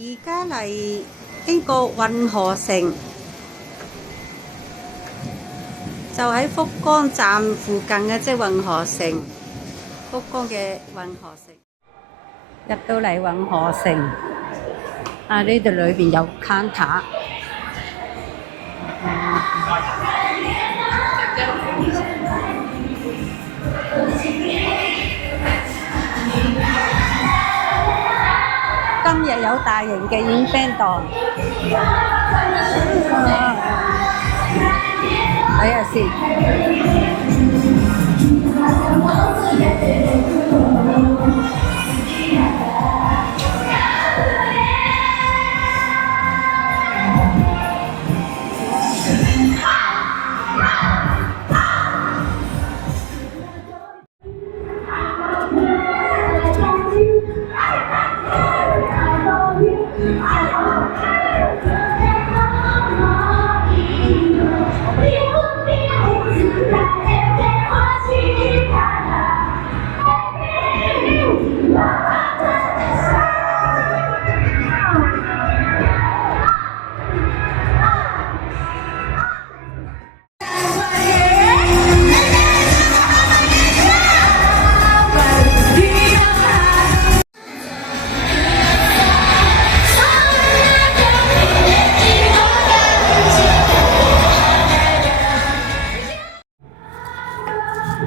而家嚟經過運河城，就喺福岡站附近嘅，即係運河城，福岡嘅運河城。入到嚟運河城，呢度裏邊有 counter。今日有大型嘅演 band 檔，睇下先。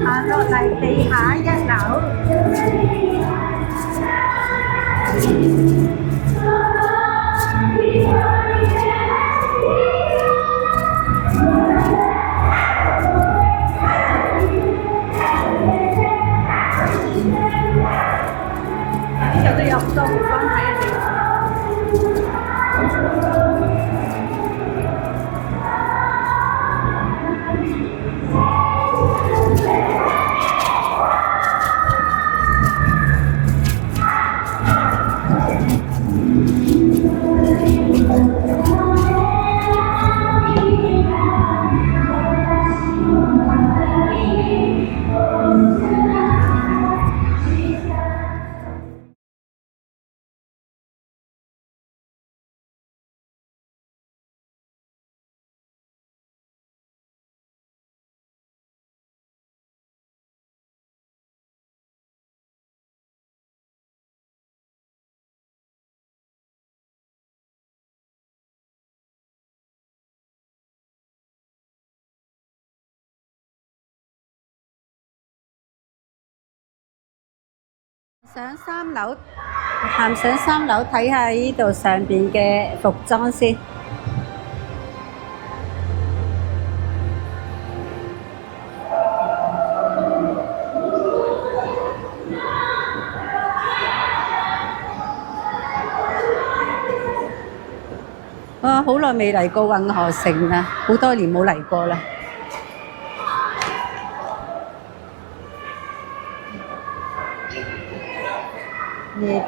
行落嚟地下1樓。呢度都有好多服裝睇啊！上3樓，行上3樓睇下呢度上邊嘅服裝先。哇！好耐未嚟過運河城啦，好多年冇嚟過啦。呢邊。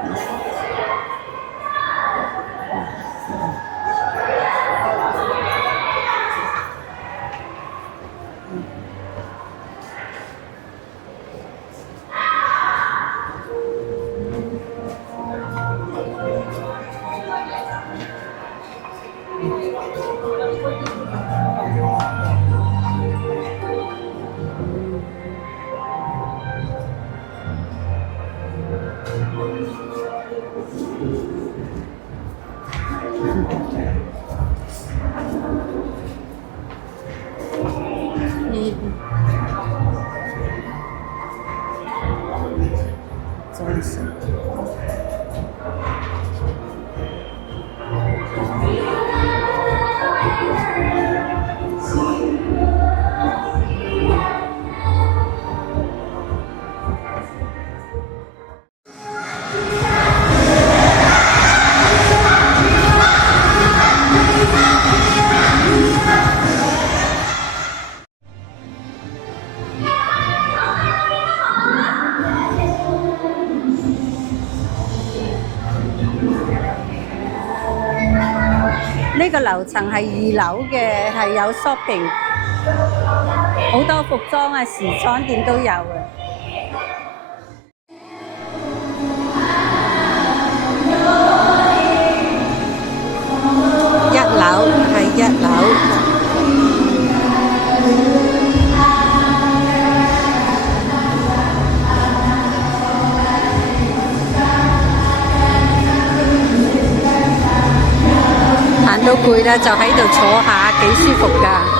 呢個樓層係2樓嘅，係有 shopping，好多服裝啊、時裝店都有嘅。到攰啦，就喺度坐下，幾舒服㗎。